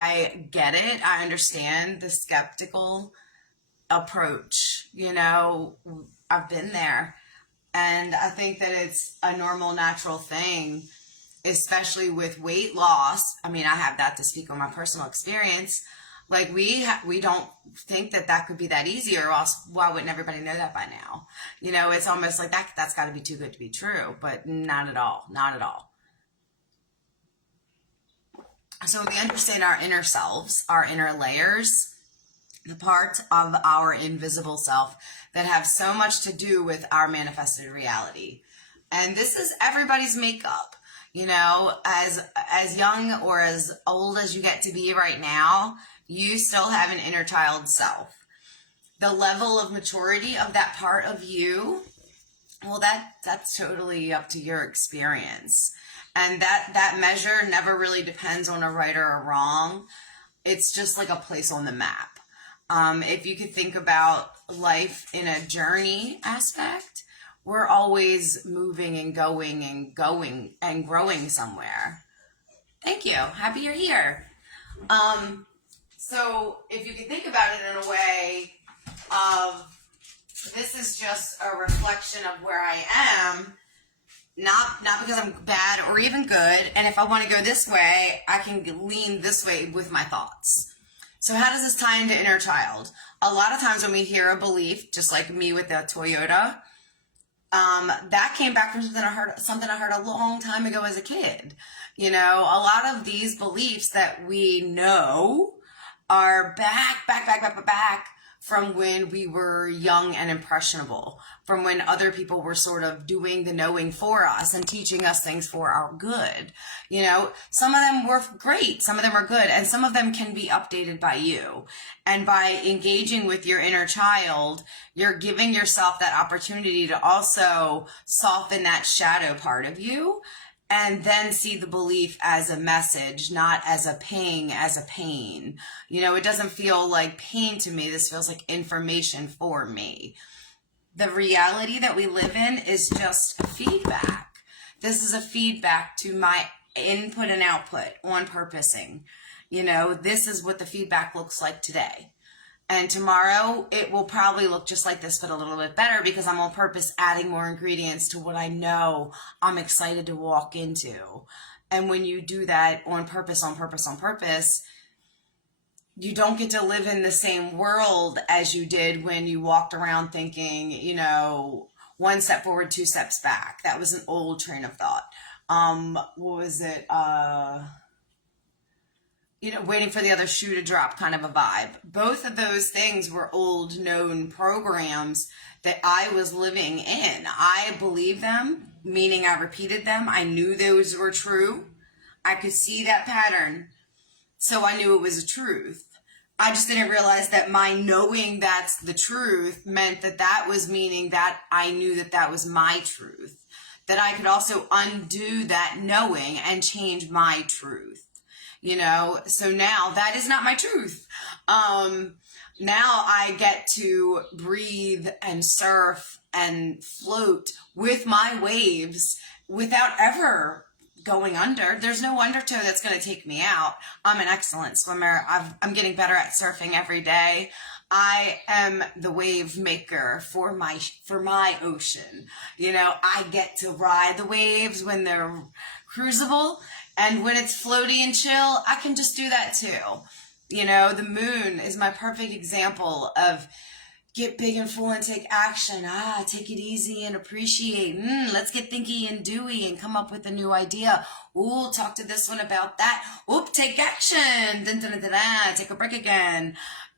I get it. I understand the skeptical approach. I've been there. And I think that it's a normal, natural thing, especially with weight loss. I mean, I have that to speak on my personal experience. Like we don't think that that could be that easy, or else why wouldn't everybody know that by now? It's almost like that's got to be too good to be true, but not at all, not at all. So we understand our inner selves, our inner layers, the parts of our invisible self that have so much to do with our manifested reality. And this is everybody's makeup. As young or as old as you get to be right now, you still have an inner child self. The level of maturity of that part of you, well, that's totally up to your experience. And that measure never really depends on a right or a wrong. It's just like a place on the map. If you could think about life in a journey aspect, we're always moving and going and growing somewhere. Thank you. Happy you're here. So if you could think about it in a way of, this is just a reflection of where I am, not because I'm bad or even good. And if I want to go this way, I can lean this way with my thoughts. So how does this tie into inner child? A lot of times when we hear a belief, just like me with the Toyota, that came back from something I heard a long time ago as a kid. A lot of these beliefs that we know are back from when we were young and impressionable, from when other people were sort of doing the knowing for us and teaching us things for our good. Some of them were great, some of them are good, and some of them can be updated by you. And by engaging with your inner child, you're giving yourself that opportunity to also soften that shadow part of you, and then see the belief as a message, not as a ping, as a pain. It doesn't feel like pain to me. This feels like information for me. The reality that we live in is just feedback. This is a feedback to my input and output on purposing. This is what the feedback looks like today. And tomorrow it will probably look just like this, but a little bit better, because I'm on purpose adding more ingredients to what I know I'm excited to walk into. And when you do that on purpose, you don't get to live in the same world as you did when you walked around thinking, one step forward, two steps back. That was an old train of thought. What was it? Waiting for the other shoe to drop kind of a vibe. Both of those things were old known programs that I was living in. I believed them, meaning I repeated them. I knew those were true. I could see that pattern, so I knew it was a truth. I just didn't realize that my knowing that's the truth meant that was meaning that I knew that was my truth. That I could also undo that knowing and change my truth. So now that is not my truth. Now I get to breathe and surf and float with my waves without ever going under. There's no undertow that's going to take me out. I'm an excellent swimmer. I'm getting better at surfing every day. I am the wave maker for my ocean. I get to ride the waves when they're cruisable. And when it's floaty and chill, I can just do that too. The moon is my perfect example of get big and full and take action. Take it easy and appreciate. Let's get thinky and dewy and come up with a new idea. Ooh, talk to this one about that. Oop, take action. Dun, dun, dun, dun, dun. Take a break again.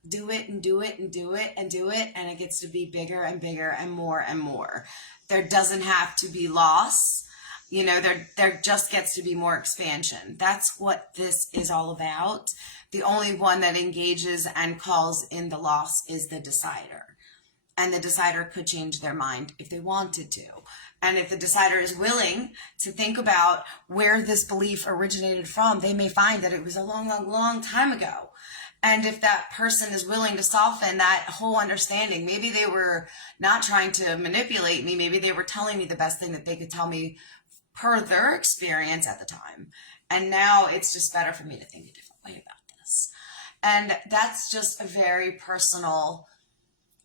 Do it and do it and do it and do it. And it gets to be bigger and bigger and more and more. There doesn't have to be loss. There just gets to be more expansion. That's what this is all about. The only one that engages and calls in the loss is the decider. And the decider could change their mind if they wanted to. And if the decider is willing to think about where this belief originated from, they may find that it was a long, long, long time ago. And if that person is willing to soften that whole understanding, maybe they were not trying to manipulate me. Maybe they were telling me the best thing that they could tell me per their experience at the time. And now it's just better for me to think a different way about this. And that's just a very personal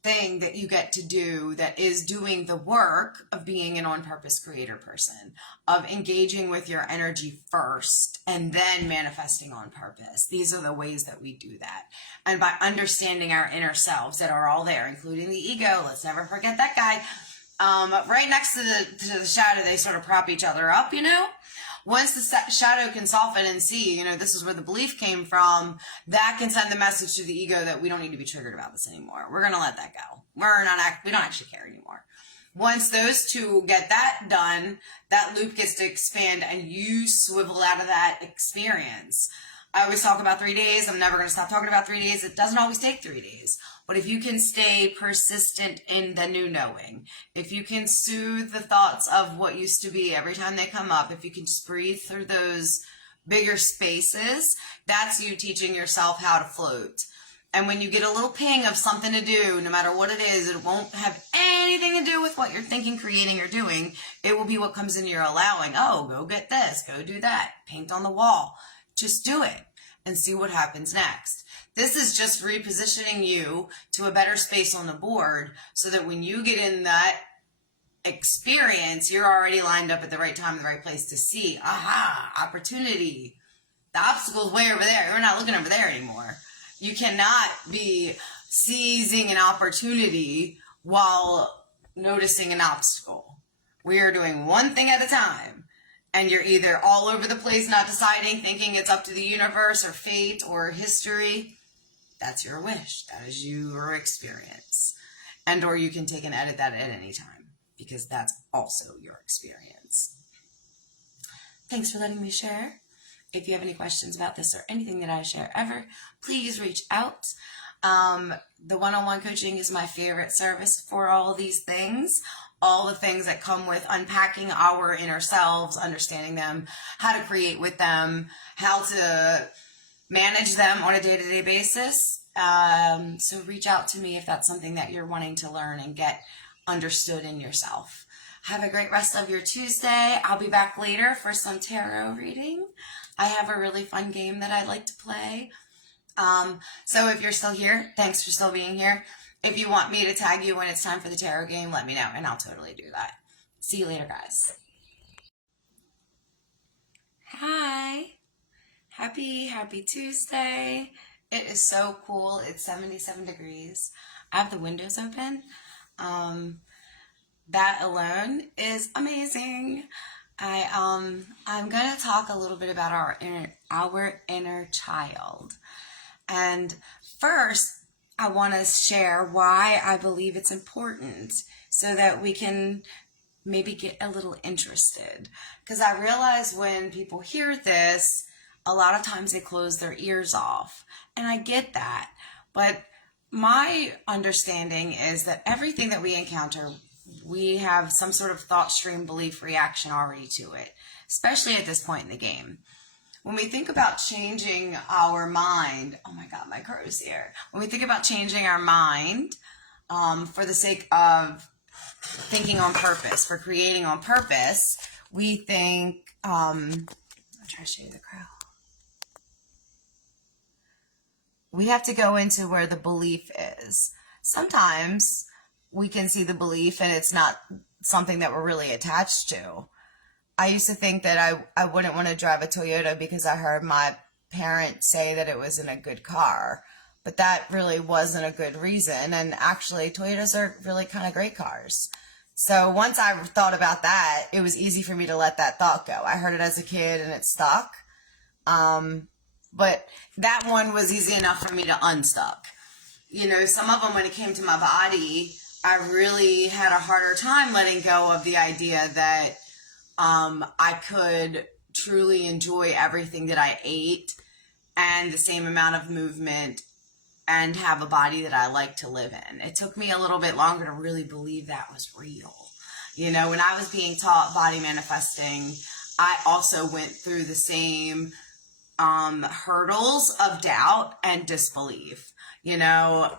thing that you get to do, that is doing the work of being an on purpose creator person, of engaging with your energy first and then manifesting on purpose. These are the ways that we do that. And by understanding our inner selves that are all there, including the ego, let's never forget that guy, right next to the shadow, they sort of prop each other up, you know? Once the shadow can soften and see, you know, this is where the belief came from, that can send the message to the ego that we don't need to be triggered about this anymore. We're going to let that go. We don't actually care anymore. Once those two get that done, that loop gets to expand and you swivel out of that experience. I always talk about 3 days. I'm never going to stop talking about 3 days. It doesn't always take 3 days. But if you can stay persistent in the new knowing, if you can soothe the thoughts of what used to be every time they come up, if you can just breathe through those bigger spaces, that's you teaching yourself how to float. And when you get a little ping of something to do, no matter what it is, it won't have anything to do with what you're thinking, creating, or doing. It will be what comes in your allowing. Oh, go get this, go do that, paint on the wall. Just do it and see what happens next. This is just repositioning you to a better space on the board so that when you get in that experience, you're already lined up at the right time, the right place to see, aha, opportunity. The obstacle's way over there. You're not looking over there anymore. You cannot be seizing an opportunity while noticing an obstacle. We are doing one thing at a time. And you're either all over the place, not deciding, thinking it's up to the universe or fate or history. That's your wish. That is your experience. And or you can take and edit that at any time, because that's also your experience. Thanks for letting me share. If you have any questions about this or anything that I share ever, please reach out. The one-on-one coaching is my favorite service for all these things. All the things that come with unpacking our inner selves, understanding them, how to create with them, how to manage them on a day-to-day basis. So reach out to me if that's something that you're wanting to learn and get understood in yourself. Have a great rest of your Tuesday. I'll be back later for some tarot reading. I have a really fun game that I like to play. So if you're still here, thanks for still being here. If you want me to tag you when it's time for the tarot game, let me know, and I'll totally do that. See you later, guys. Hi. Happy Tuesday. It is so cool. It's 77 degrees. I have the windows open. That alone is amazing. I'm going to talk a little bit about our inner child. And first, I want to share why I believe it's important so that we can maybe get a little interested. Because I realize when people hear this, a lot of times they close their ears off. And I get that. But my understanding is that everything that we encounter, we have some sort of thought stream, belief, reaction already to it, especially at this point in the game. When we think about changing our mind, oh my God, my crow's here. When we think about changing our mind for the sake of thinking on purpose, for creating on purpose, we think, I'll try to show you the crow. We have to go into where the belief is. Sometimes we can see the belief and it's not something that we're really attached to. I used to think that I wouldn't want to drive a Toyota because I heard my parents say that it wasn't a good car. But that really wasn't a good reason. And actually, Toyotas are really kind of great cars. So once I thought about that, it was easy for me to let that thought go. I heard it as a kid and it stuck. But that one was easy enough for me to unstuck. You know, some of them, when it came to my body, I really had a harder time letting go of the idea that I could truly enjoy everything that I ate and the same amount of movement and have a body that I like to live in. It took me a little bit longer to really believe that was real. You know, when I was being taught body manifesting, I also went through the same hurdles of doubt and disbelief. You know,